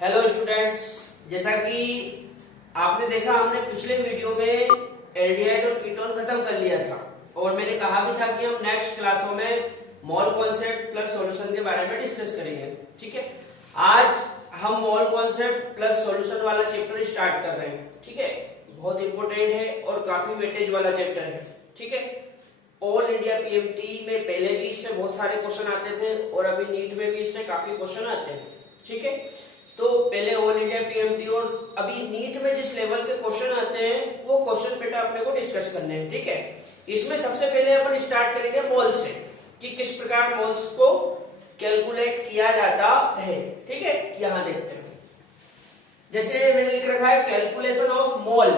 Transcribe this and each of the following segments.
Hello students, जैसा कि आपने देखा हमने पिछले वीडियो में एल्डिहाइड और कीटोन खत्म कर लिया था और मैंने कहा भी था कि हम नेक्स्ट क्लासों में मोल कॉन्सेप्ट प्लस सॉल्यूशन के बारे में डिस्कस करेंगे। ठीक है, आज हम मोल कॉन्सेप्ट प्लस सॉल्यूशन वाला चैप्टर स्टार्ट कर रहे हैं। ठीक है, बहुत इंपॉर्टेंट है और काफी वेटेज वाला चैप्टर है। ठीक है, ऑल इंडिया पीएमटी में पहले भी इससे बहुत सारे क्वेश्चन आते थे और अभी नीट में भी इससे काफी क्वेश्चन आते हैं। ठीक है, तो पहले ऑल इंडिया पीएमटी और अभी नीट में जिस लेवल के क्वेश्चन आते हैं वो क्वेश्चन बेटा अपने को डिस्कस करने हैं। ठीक है, इसमें सबसे पहले अपन स्टार्ट करेंगे मोल से कि किस प्रकार मोल्स को कैलकुलेट किया जाता है। ठीक है, यहां देखते हैं। जैसे मैंने लिख रखा है कैलकुलेशन ऑफ मोल,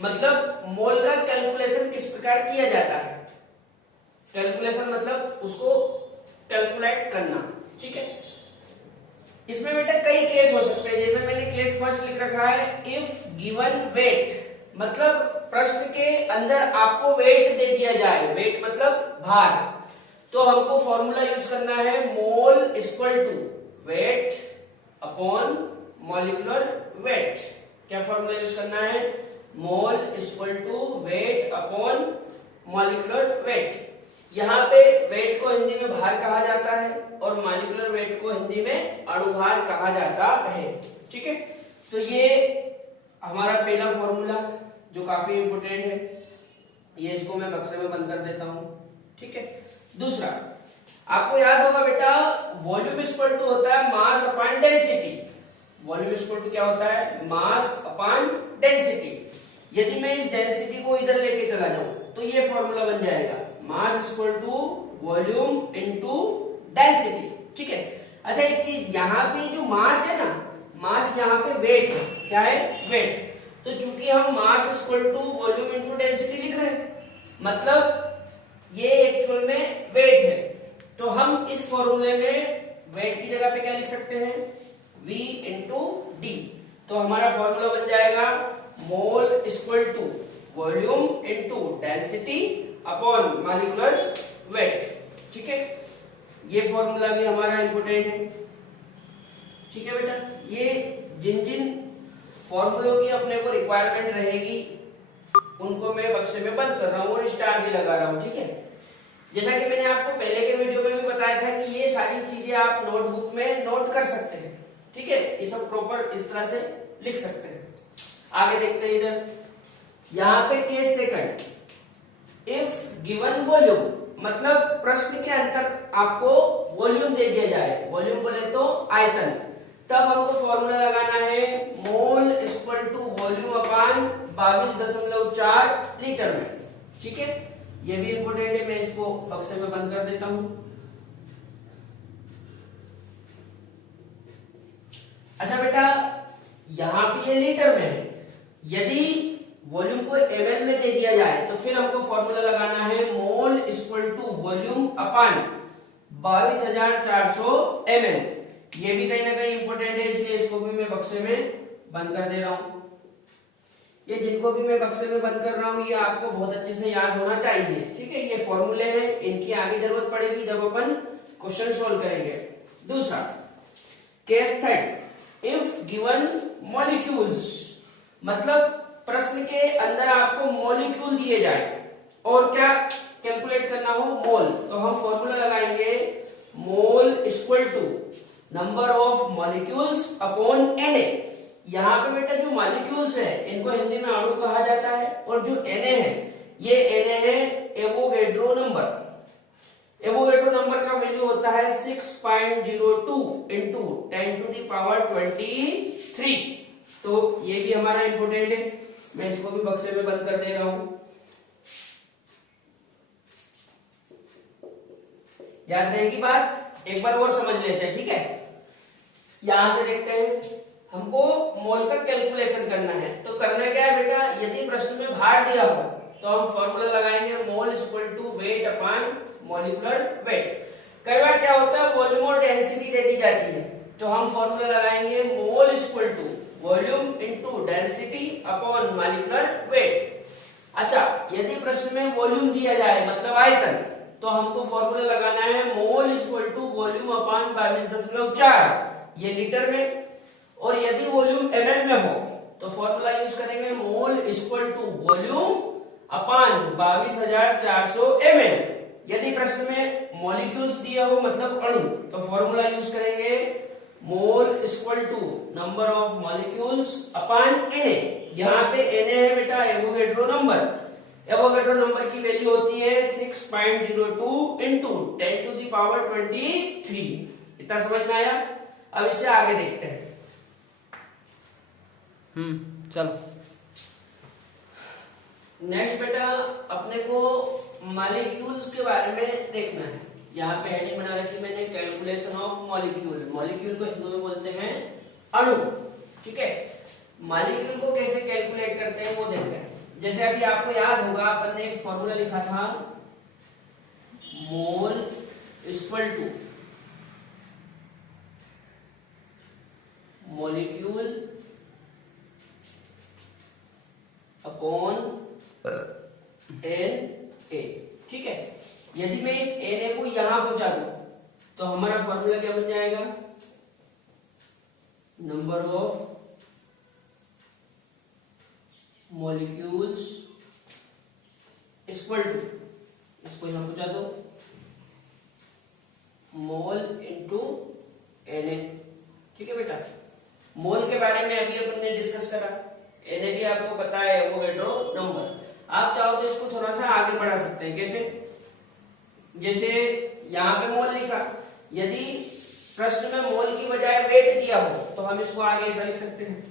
मतलब मोल का कैलकुलेशन किस प्रकार किया जाता है। कैलकुलेशन मतलब उसको कैलकुलेट करना। ठीक है, इसमें बेटा कई केस हो सकते हैं। जैसे मैंने केस फर्स्ट लिख रखा है इफ गिवन वेट, मतलब प्रश्न के अंदर आपको वेट दे दिया जाए। वेट मतलब भार, तो हमको फॉर्मूला यूज करना है mole equal to weight upon molecular weight. क्या फॉर्मूला यूज करना है? Mole equal to weight upon molecular weight. यहाँ पे वेट को हिंदी में भार कहा जाता है और मॉलिक्यूलर वेट को हिंदी में अणुभार कहा जाता है। ठीक है, तो ये हमारा पहला फॉर्मूला जो काफी इंपोर्टेंट है, ये इसको मैं बक्से में बंद कर देता हूं। ठीक है, दूसरा आपको याद होगा बेटा वॉल्यूम इक्वल टू होता है mass upon density. Volume equal to क्या होता है? Mass upon density. यदि मैं इस डेंसिटी को इधर लेके चला जाऊं तो ये फॉर्मूला बन जाएगा mass equal to volume into density. ठीक है, अच्छा एक चीज, यहाँ पे जो मास है ना, मास यहाँ पे वेट है। क्या है? वेट। तो चूंकि हम mass equal to volume into density लिख रहे हैं, मतलब ये एक्चुअल में वेट है, तो हम इस फॉर्मूले में वेट की जगह पे क्या लिख सकते हैं? V into D. तो हमारा फॉर्मूला बन जाएगा mole equal to volume into density upon molecular weight. ठीक है, ये फॉर्मूला भी हमारा इंपोर्टेंट है। ठीक है बेटा, ये जिन जिन फॉर्मूलों की अपने को रिक्वायरमेंट रहेगी उनको मैं बक्से में बंद कर रहा हूं और स्टार भी लगा रहा हूं। ठीक है, जैसा कि मैंने आपको पहले के वीडियो में भी बताया था कि ये सारी चीजें आप नोटबुक में नोट कर सकते हैं। ठीक है, ये सब प्रॉपर इस तरह से लिख सकते हैं। आगे देखते हैं इधर, यहां पे case second if given volume, मतलब प्रश्न के अंदर आपको वॉल्यूम दे दिया जाए, वॉल्यूम बोले तो आयतन, तब हमको फॉर्मूला लगाना है mole equal to volume upon 22.4 litre में। ठीक है, ये भी इंपोर्टेंट है। मैं इसको बक्से में बंद कर देता हूं। अच्छा बेटा, यहां पे ये लीटर में है, यदि वॉल्यूम को ml में दे दिया जाए तो फिर हमको फॉर्मूला लगाना है mole equal to volume upon 22,400 ml। ये भी कहीं ना कहीं इंपोर्टेंट है, इसलिए इसको भी मैं बक्से में बंद कर दे रहा हूं। ये जिनको भी मैं बक्से में बंद कर रहा हूं ये आपको बहुत अच्छे से याद होना चाहिए। ठीक है, ये फॉर्मूले हैं, इनकी आगे जरूरत पड़ेगी जब अपन क्वेश्चन सोल्व करेंगे। दूसरा case third if given molecules, मतलब प्रश्न के अंदर आपको मॉलिक्यूल दिए जाए और क्या कैलकुलेट करना हो? मोल। तो हम फॉर्मूला लगाएंगे mole equal to number of molecules upon Na। यहाँ पे बेटा जो मॉलिक्यूल्स है इनको हिंदी में अणु कहा जाता है और जो Na है ये Na है एवोगैड्रो नंबर। एवोगैड्रो नंबर का वैल्यू होता है 6.02 इंटू 10⁻23। तो ये भी हमारा इंपोर्टेंट है, मैं इसको भी बक्से में बंद कर दे रहा हूं। याद रहेगी बात, एक बार और समझ लेते हैं। ठीक है, यहां से देखते हैं हमको मोल का कैलकुलेशन करना है। तो करना क्या है बेटा, यदि प्रश्न में भार दिया हो तो हम फॉर्मूला लगाएंगे mole equal to weight upon molecular weight. कई बार क्या होता है वॉल्यूम और डेंसिटी दे दी जाती है, तो हम फॉर्मूला लगाएंगे mole equal to volume into density upon molecular weight. अच्छा, यदि प्रश्न में वॉल्यूम दिया जाए मतलब आयतन, तो हमको फॉर्मूला लगाना है mole equal to volume upon 22.4, ये लीटर में। और यदि वॉल्यूम ml में हो तो फॉर्मूला यूज करेंगे mole equal to volume upon 22,400 ml। यदि प्रश्न में मॉलिक्यूल्स दिया हो मतलब अणु तो फॉर्मूला यूज करेंगे mole equal to number of molecules upon Na। यहाँ पे Na है बेटा एवोगैड्रो नंबर। एवोगैड्रो नंबर की वैल्यू होती है 6.02 इंटू 10 टू द पावर 23। इतना समझ में आया? अब इससे आगे देखते हैं। चलो नेक्स्ट बेटा अपने को मॉलिक्यूल्स के बारे में देखना है। यहाँ पे हेडिंग बना रखी मैंने कैलकुलेशन ऑफ मॉलिक्यूल। मॉलिक्यूल को हिंदी में बोलते हैं अणु। ठीक है, मॉलिक्यूल को कैसे कैलकुलेट करते हैं वो देखते हैं। जैसे अभी आपको याद होगा अपन ने एक फॉर्मूला लिखा था mole equal to molecule upon N A. ठीक है, यदि मैं इस एन ए को यहां पहुंचा दूं तो हमारा फॉर्मूला क्या बन जाएगा? Number of molecules equal to, इसको यहां पहुंचा दो, मोल इंटू एन ए। ठीक है बेटा, मोल के बारे में अभी अपन ने डिस्कस करा, एन ए भी आपको पता है एवोगैड्रो नंबर। आप चाहो तो इसको थोड़ा सा आगे बढ़ा सकते हैं। कैसे? जैसे यहां पे मोल लिखा, यदि प्रश्न में मोल की बजाय वेट दिया हो तो हम इसको आगे ऐसा लिख सकते हैं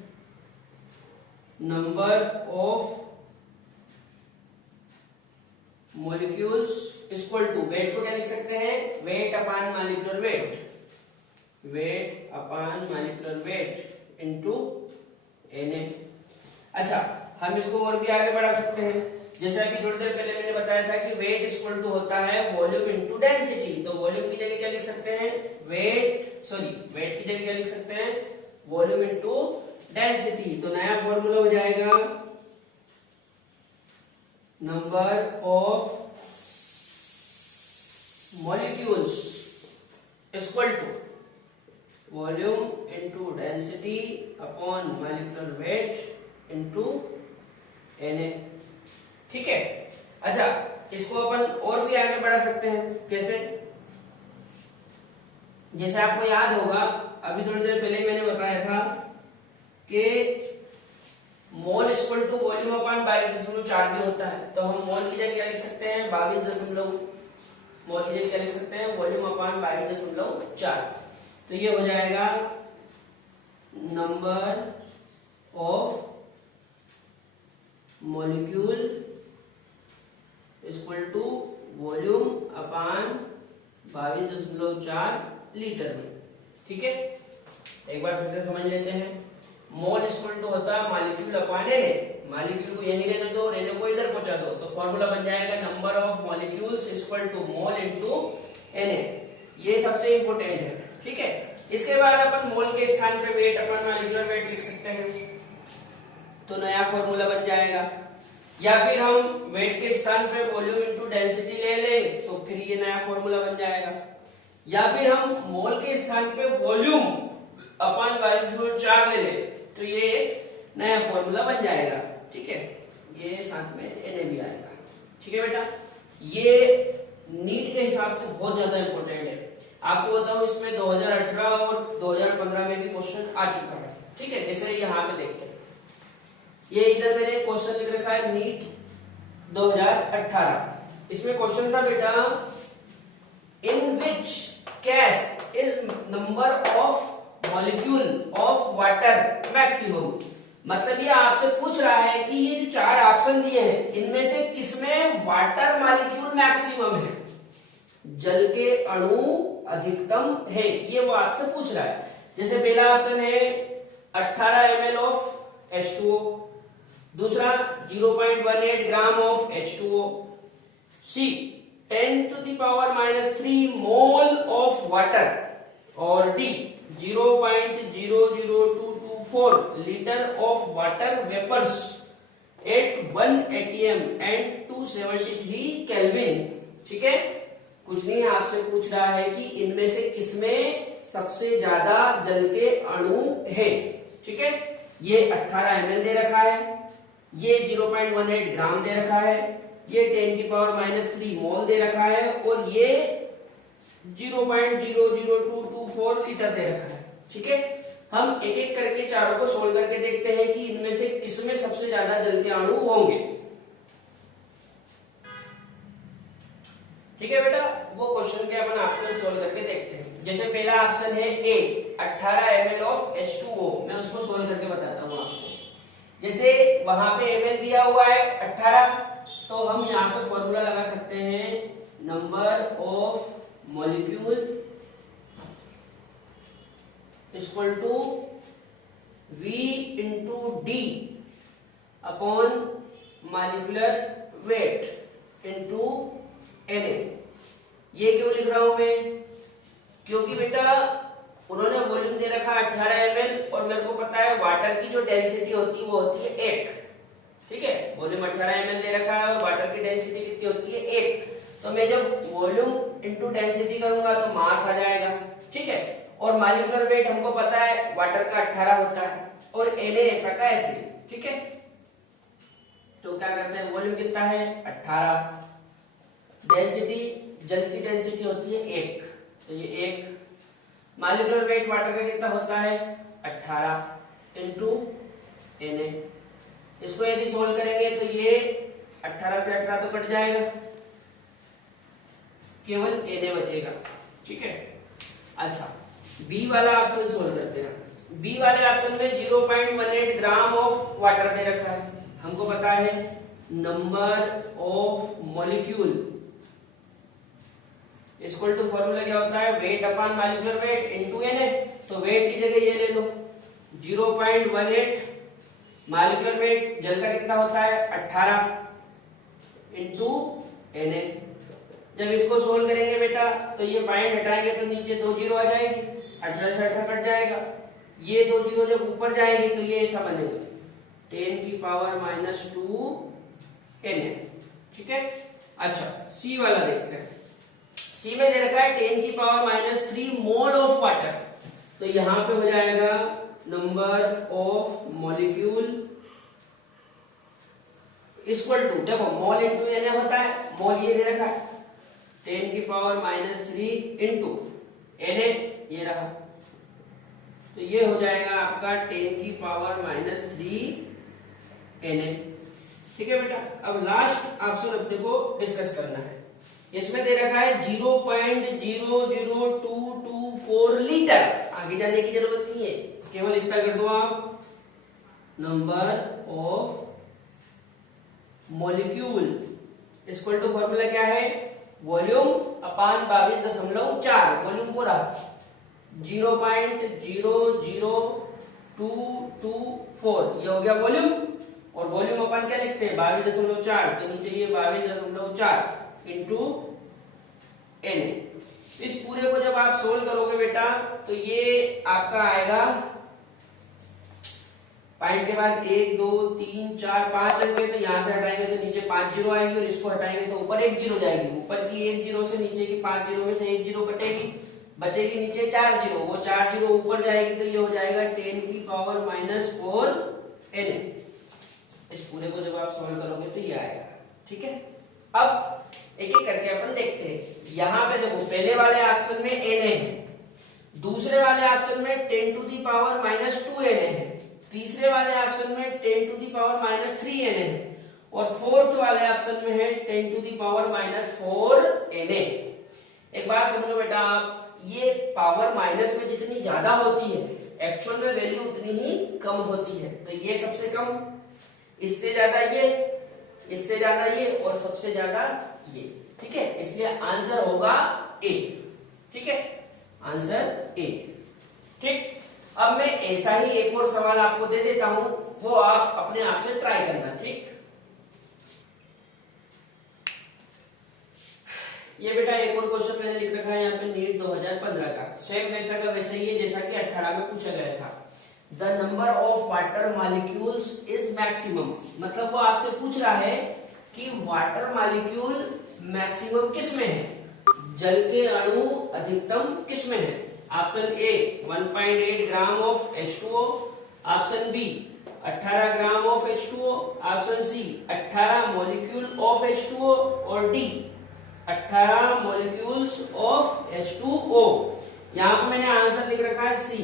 number of molecules equal to, weight को क्या लिख सकते हैं? Weight upon molecular weight, weight upon molecular weight into Na। अच्छा, हम इसको और भी आगे बढ़ा सकते हैं। जैसे अभी थोड़ी देर पहले मैंने बताया था कि वेट इक्वल टू होता है वॉल्यूम इनटू डेंसिटी, तो वॉल्यूम की जगह क्या लिख सकते हैं? वेट की जगह क्या लिख सकते हैं? Volume into density. तो नया फॉर्मूला हो जाएगा number of molecules equal to volume into density upon molecular weight into Na। ठीक है, अच्छा इसको अपन और भी आगे बढ़ा सकते हैं। कैसे? जैसे आपको याद होगा अभी थोड़ी देर पहले मैंने बताया था कि मोल इक्वल टू वॉल्यूम अपान 22.4 भी होता है, तो हम मोल की जगह क्या लिख सकते हैं? 22 मोल की जगह क्या लिख सकते हैं? Volume upon 22.4। तो ये हो जाएगा number of molecule equal to volume upon 22.4 litre में। ठीक है, एक बार फिर से समझ लेते हैं। मोल इक्वल टू होता है मॉलिक्यूल अपान Na। मॉलिक्यूल को यहीं रहने दो, Na को इधर पहुंचा दो, तो फॉर्मूला बन जाएगा number of molecules equal to mole into Na। ये सबसे इंपॉर्टेंट है। ठीक है, इसके बाद अपन मोल के स्थान पे वेट अपन मॉलिक्यूलर वेट लिख सकते हैं, तो नया फॉर्मूला बन जाएगा। या फिर हम वेट के स्थान पे वॉल्यूम इनटू डेंसिटी ले लें तो फिर ये नया फॉर्मूला बन जाएगा। या फिर हम मोल के स्थान पे वॉल्यूम अपान 22.4 ले लें तो ये नया फॉर्मूला बन जाएगा। ठीक है, ये साथ में Na भी आएगा। ठीक है बेटा, ये नीट के हिसाब से बहुत ज्यादा इंपॉर्टेंट है। आपको बताऊं इसमें 2018 और 2015 में भी क्वेश्चन आ चुका है। ठीक है, जैसे यहाँ पे देखते हैं, ये इधर मैंने क्वेश्चन लिख रखा है नीट 2018। इसमें क्वेश्चन था बेटा in which case is number of molecule of water maximum. मतलब ये आपसे पूछ रहा है कि ये जो 4 ऑप्शन दिए हैं इनमें से किसमें वाटर मॉलिक्यूल मैक्सिमम है, जल के अणु अधिकतम है, ये वो आपसे पूछ रहा है। जैसे पहला ऑप्शन है 18 ml ऑफ H2O, दूसरा 0.18 gram of H2O, C 10 to the power -3 mole of water, और D 0.00224 litre of water vapours at 1 atm and 273 kelvin. ठीक है, कुछ नहीं आपसे पूछ रहा है कि इनमें से किसमें सबसे ज्यादा जल के अणु है। ठीक है, ये 18 ml दे रखा है, ये 0.18 ग्राम दे रखा है, ये 10⁻³ मोल दे रखा है और ये 0.00224 लीटर दे रखा है। ठीक है, हम एक एक करके चारों को सोल्व करके देखते हैं कि इनमें से किसमें सबसे ज्यादा जल के अणु होंगे। ठीक है बेटा, वो क्वेश्चन के अपन ऑप्शन सोल्व करके देखते हैं। जैसे पहला ऑप्शन है ए, 18 ml ऑफ H2O। मैं उसको सोल्व करके बताता हूँ आपको। जैसे वहां पे ml दिया हुआ है 18, तो हम यहाँ पे फॉर्मूला लगा सकते हैं, number of molecule equal to V into D upon molecular weight into Na। ये क्यों लिख रहा हूं मैं? क्योंकि बेटा उन्होंने वॉल्यूम दे रखा 18 ml और मेरे को पता है वाटर की जो डेंसिटी होती है वो होती है 1। ठीक है, वॉल्यूम 18 ml दे रखा है और वाटर की डेंसिटी कितनी होती है 1। तो मैं जब वॉल्यूम इंटू डेंसिटी करूंगा तो मास आ जाएगा। ठीक है, और मॉलिक्यूलर वेट हमको पता है वाटर का 18 होता है और Na ऐसा का ऐसे। ठीक है, तो क्या करते हैं, वॉल्यूम कितना है 18, डेंसिटी जल की डेंसिटी होती है 1, तो ये 1, मॉलिक्यूलर वेट वाटर का कितना होता है 18 इंटू Na। इसको यदि सोल्व करेंगे तो ये 18 से 18 तो कट जाएगा, केवल Na बचेगा। ठीक है, अच्छा बी वाला ऑप्शन सोल्व करते हैं। बी वाले ऑप्शन में 0.18 ग्राम ऑफ वाटर दे रखा है। हमको पता है number of molecule equal to formula क्या होता है, weight upon molecular weight into Na। तो वेट की जगह ये ले लो 0.18, मॉलिक्यूलर वेट जल का कितना होता है 18 इंटू Na। जब इसको सोल्व करेंगे बेटा तो ये पॉइंट हटाएंगे तो नीचे 2 जीरो आ जाएगी, 18 से 18 कट जाएगा, ये 2 जीरो जब ऊपर जाएगी तो ये ऐसा बनेगा 10⁻²Na। ठीक है, अच्छा सी वाला देखते हैं। सी में दे रखा है 10⁻³ मोल ऑफ वाटर, तो यहां पे हो जाएगा number of molecule equal to, देखो मोल इंटू Na होता है, मोल ये दे रखा है 10⁻³ इंटू Na, ये रहा, तो ये हो जाएगा आपका 10⁻³ Na। ठीक है बेटा, अब लास्ट ऑप्शन अपने को डिस्कस करना है। इसमें दे रखा है 0.00224 लीटर, आगे जाने की जरूरत नहीं है, केवल इतना कर दो आप, number of molecule equal to formula क्या है, वॉल्यूम अपान 22.4, वॉल्यूम पूरा 0.00224, ये हो गया वॉल्यूम, और वॉल्यूम अपन क्या लिखते हैं 22.4, तो नीचे ये 22.4 इंटू Na। इस पूरे को जब आप सोल्व करोगे बेटा तो ये आपका आएगा, पॉइंट के बाद 1 2 3 4 5 अंक, तो यहां से हटाएंगे तो नीचे 5 जीरो आएगी और इसको हटाएंगे तो ऊपर 1 जीरो जाएगी, ऊपर की 1 जीरो से नीचे की 5 जीरो में से 1 जीरो कटेगी, बचेगी नीचे 4 जीरो, वो 4 जीरो ऊपर जाएगी तो ये हो जाएगा 10⁻⁴ Na। इस पूरे को जब आप सॉल्व करोगे तो ये आएगा। ठीक है, अब एक एक करके अपन देखते हैं। यहां पे देखो पहले वाले ऑप्शन में Na है, दूसरे वाले ऑप्शन में 10⁻² Na है, तीसरे वाले ऑप्शन में 10⁻³ Na है, और फोर्थ वाले ऑप्शन में है 10⁻⁴ Na। एक बात समझो बेटा आप, ये पावर माइनस में जितनी ज्यादा होती है एक्चुअल में वैल्यू उतनी ही कम होती है, तो ये सबसे कम, इससे ज्यादा ये, इससे ज्यादा ये, और सबसे ज्यादा ये। ठीक है, इसलिए आंसर होगा ए। ठीक है, आंसर ए। ठीक, अब मैं ऐसा ही एक और सवाल आपको दे देता हूं, वो आप अपने आप से ट्राई करना। ठीक, ये बेटा एक और क्वेश्चन मैंने लिख रखा है यहाँ पे, नीट 2015 का, सेम वैसा का वैसा ही है जैसा कि 18 में पूछा गया था। The number of water molecules is maximum, मतलब वो आपसे पूछ रहा है कि वाटर मॉलिक्यूल मैक्सिमम किस में है, जल के अणु अधिकतम किस में है। Option A 1.8 gram of H2O, option B 18 gram of H2O, option C 18 molecule of H2O और डी 18 मॉलिक्यूल्स ऑफ H2O। यहाँ पर मैंने आंसर लिख रखा है सी,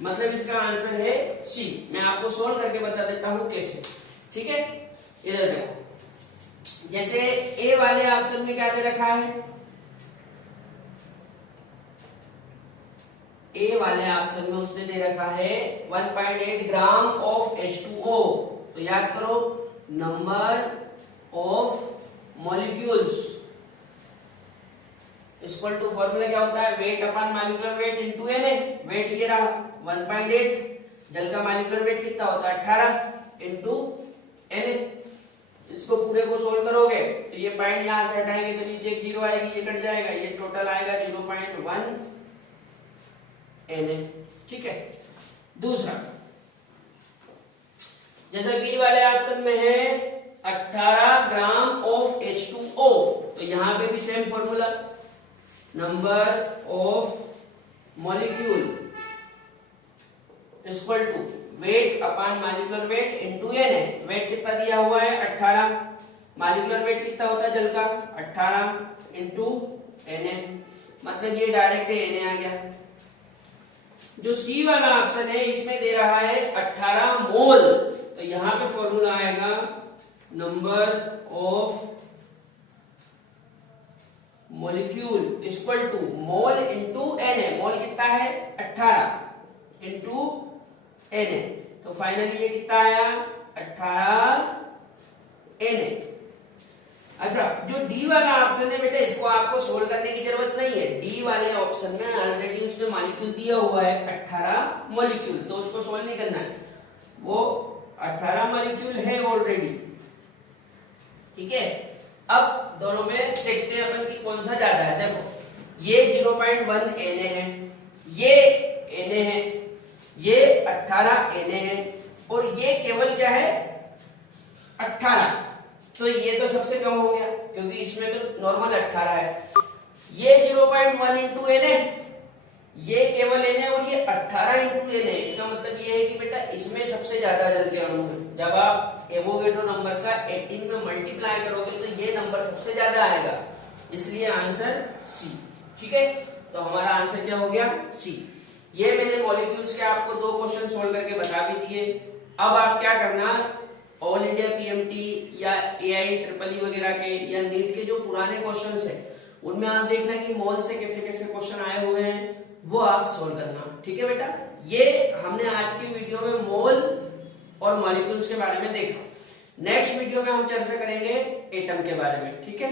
मतलब इसका आंसर है सी। मैं आपको सोल्व करके बता देता हूं कैसे, ठीक है। इधर देखो, जैसे ए वाले ऑप्शन में क्या दे रखा है, ए वाले ऑप्शन में उसने दे रखा है 1.8 ग्राम ऑफ H2O। तो याद करो, number of molecules equal to formula क्या होता है, weight upon molecular weight into Na। Weight ये रहा 1.8, जल का मॉलिक्यूलर वेट कितना होता है 18 इनटू Na। इसको पूरे को सोल्व करोगे तो ये पॉइंट यहां से हटाएंगे तो नीचे एक जीरो आएगी, ये कट जाएगा, ये टोटल आएगा 0.1 Na, ठीक है। दूसरा, जैसे बी वाले ऑप्शन में है 18 ग्राम ऑफ H2O, तो यहां पे भी same formula, number of molecule equal to weight upon molecular weight into Na। Weight कितना दिया हुआ है 18, मॉलिक्यूलर वेट कितना होता है जल का 18 इनटू Na, मतलब ये डायरेक्ट Na आ गया। जो सी वाला ऑप्शन है इसमें दे रहा है 18 मोल, तो यहां पे फॉर्मूला आएगा number of molecule equal to mole into Na। Mole कितना है 18 इंटू Na, तो फाइनली ये कितना आया 18 Na। अच्छा, जो डी वाला ऑप्शन है बेटा, इसको आपको सोल्व करने की जरूरत नहीं है। डी वाले ऑप्शन में ऑलरेडी उसने मॉलिक्यूल दिया हुआ है 18 मॉलिक्यूल, तो उसको सोल्व नहीं करना है, वो 18 मॉलिक्यूल है ऑलरेडी, ठीक है। अब दोनों में देखते हैं अपन की कौन सा ज्यादा है। देखो, ये 0.1 Na है, ये Na है, ये 18 Na है, और ये केवल क्या है 18, तो ये तो सबसे कम हो गया क्योंकि इसमें तो नॉर्मल 18 है। ये 0.1 इंटू Na, ये केवल Na, और ये 18 इंटू Na। इसका मतलब ये है कि बेटा इसमें सबसे ज्यादा जल के अणु है। जब आप एवोगैड्रो नंबर का 18 में मल्टीप्लाई करोगे तो ये नंबर सबसे ज्यादा आएगा, इसलिए आंसर सी, ठीक है। तो हमारा आंसर क्या हो गया सी। ये मैंने मॉलिक्यूल्स के आपको 2 क्वेश्चन सोल्व करके बता भी दिए। अब आप क्या करना, ऑल इंडिया पीएमटी या AIEEE वगैरह के या नीट के जो पुराने क्वेश्चंस है उनमें आप देखना कि मोल से कैसे कैसे क्वेश्चन आए हुए हैं, वो आप सोल्व करना, ठीक है बेटा। ये हमने आज की वीडियो में मोल और मॉलिक्यूल्स के बारे में देखा। नेक्स्ट वीडियो में हम चर्चा करेंगे एटम के बारे में, ठीक है।